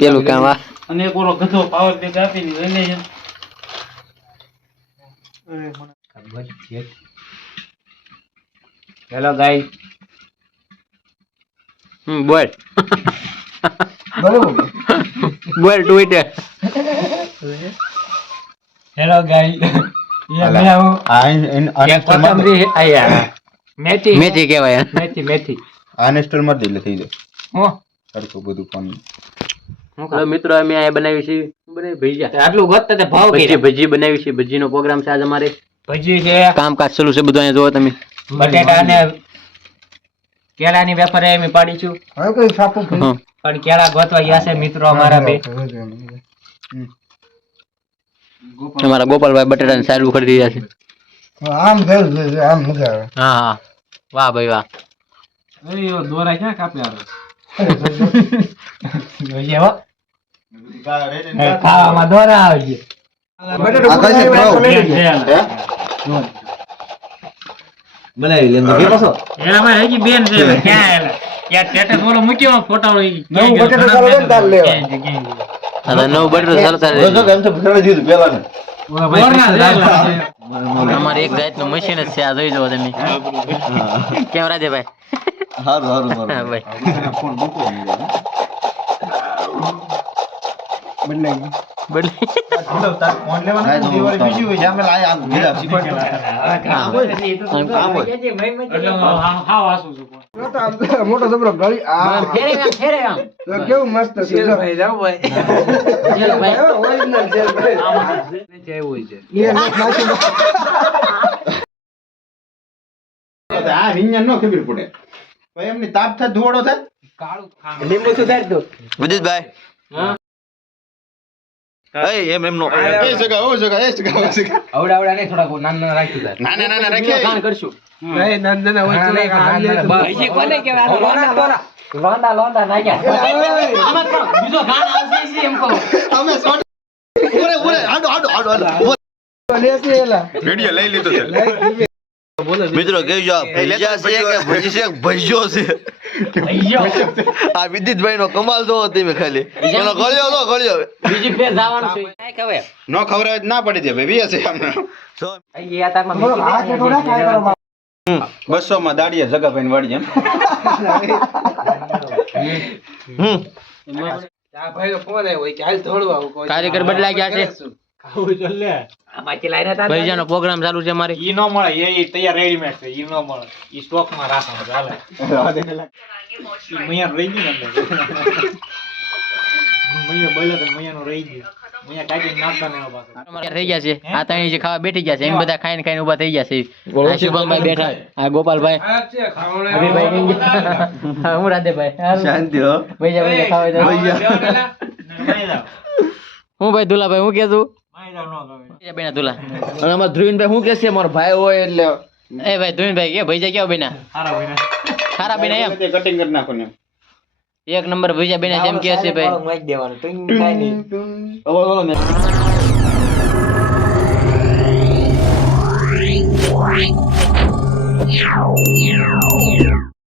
પેલું કામ આ અને એક ઓલો ગધો પાવર બેગ આપીને લઈ લેજે. Hello guys. બોલ બોલ ટ્વિટર. Hello guys. યે મે હું કોથમરી આયા. મેથી મેથી કહેવાય. મેથી અનઇન્સ્ટોલ માર દે એટલે થઈ જાય. હો સરખું બધું ફોન. હેલો મિત્રો, અમે આ બનાવી છે બનાવી ભજીયા. આટલું ગત તે ભાવ ભજી ભજી બનાવી છે. ભજીનો પ્રોગ્રામ છે આજ અમારે. ભજી છે, કામકાજ ચાલુ છે બધું. અહીંયા જોવો તમે. બટેટા અને કેળાની વેફર એમ પાડીશું. હવે કઈ સાપું હા. પણ કેળા ગોતવા ગયા છે મિત્રો અમારા બે. અમારા ગોપાલભાઈ બટેટાની સારું ખરીદી રહ્યા છે. આમ થયું આમ મજા આવે. હા હા, વાહ ભાઈ વાહ. અરે દોરા ક્યાં કાપે આવે. જોઈએ હો. ખાવામાં દોરા આવે છે. બનાવી લે કે પાછો એમાં હજી બેન છે ક્યાં એલા યાર સ્ટેટસ ઓલો મૂક્યો ફોટો નવું બટેટું ચાલુ છે ને તાર લેવા. આ નવું બટેટું સરસ રોજ એમ તો ફેરવી દીધું પેલા ને. અમારે એક જાતનું મશીન જ છે. આ જોઈ જવો તમે. કેમ રાજેભાઈ? હારું હારું હા ભાઈ. ફોન મૂકો બદલાઈ બદલી ફોન લેવાનો દિવાળી બીજી હોય અમે લાય આમ ગીરા મોટો જબરો ગળી આ ફેરે આમ તો કેવું મસ્ત છે ભાઈ જાવ ભાઈ ચલ ભાઈ ઓરિજિનલ છે ભાઈ જે હોય છે આ વિඤ્ઞાન નો ખબર પડે ભાઈ એમની તાપ થાય ધોળો થાય કાળું ખાણ લીંબુ સુધાર દો વિજયભાઈ. હા એમ એમનો એ જગા આવડા ને થોડા નાના રાખી દે ના રાખે કાન કરશું. નહીં નાના હોય તો ભાઈ કોને કહેવાય લોંડા નાખ્યા આમાં બીજો ગાન આવશે છે એમ કહો અમે શોર્ટ ઓરે હાડો લેસી એલા વિડિયો લઈ લીધો છે મિત્રો કહેજો ભજીયા છે કે ભજી છે ભજ્યો છે. આ વિદિતભાઈ નો કમાલ જોવો તમે ખાલી. એનો ગળ્યો બીજી ફેર જવાનું છે. કાઈ ખબર નો ખવરાવે ના પડી દે ભાઈ વીએ છે અમને અહીં આ તારમાં મીઠી આ કે થોડા ખાય કરો 200 માં દાડીએ જગા ભાઈ વાડી એમ આ ભાઈ ફોન આવ્યો કે હાલ થોડું આવું કારીગર બદલાઈ ગયા છે. ખાવું ચાલ લે આમાંથી લાઈના તા ભજીયાનો પ્રોગ્રામ ચાલુ છે અમારે. ઈ નો મળે એ તૈયાર રેડીમેડ છે ઈ નો મળે ઈ સ્ટોક માં રાખવાનો ચાલે મૈયા રહી ગઈ ને મૈયા બોલે તો મૈયા નો રહી ગઈ મૈયા કાઢી નાખતા ને પાછો અમારે થઈ ગયા છે. આ ત્રણેય જે ખાવા બેઠી ગયા છે એમ બધા ખાઈને ઊભા થઈ ગયા છે. આ શુભમભાઈ બેઠા, આ ગોપાલભાઈ, અભિભાઈ, હા હું રાધેભાઈ. શાંતિ હો ભૈયા ખાવા હું ભાઈ દુલાભાઈ હું કેતું બેના દુલા અને અમાર ધ્રુવીનભાઈ હું કે છે મારો ભાઈ હોય એટલે એ ભાઈ ધ્રુવીનભાઈ કે ભૈયા કેવા બેના ખારા બેના એમ કટિંગ કરી નાખો ને એક નંબર ભૈયા બેના જેમ કે છે ભાઈ મારી દેવાનું ટિંગ કાઈ નહીં બોલો ને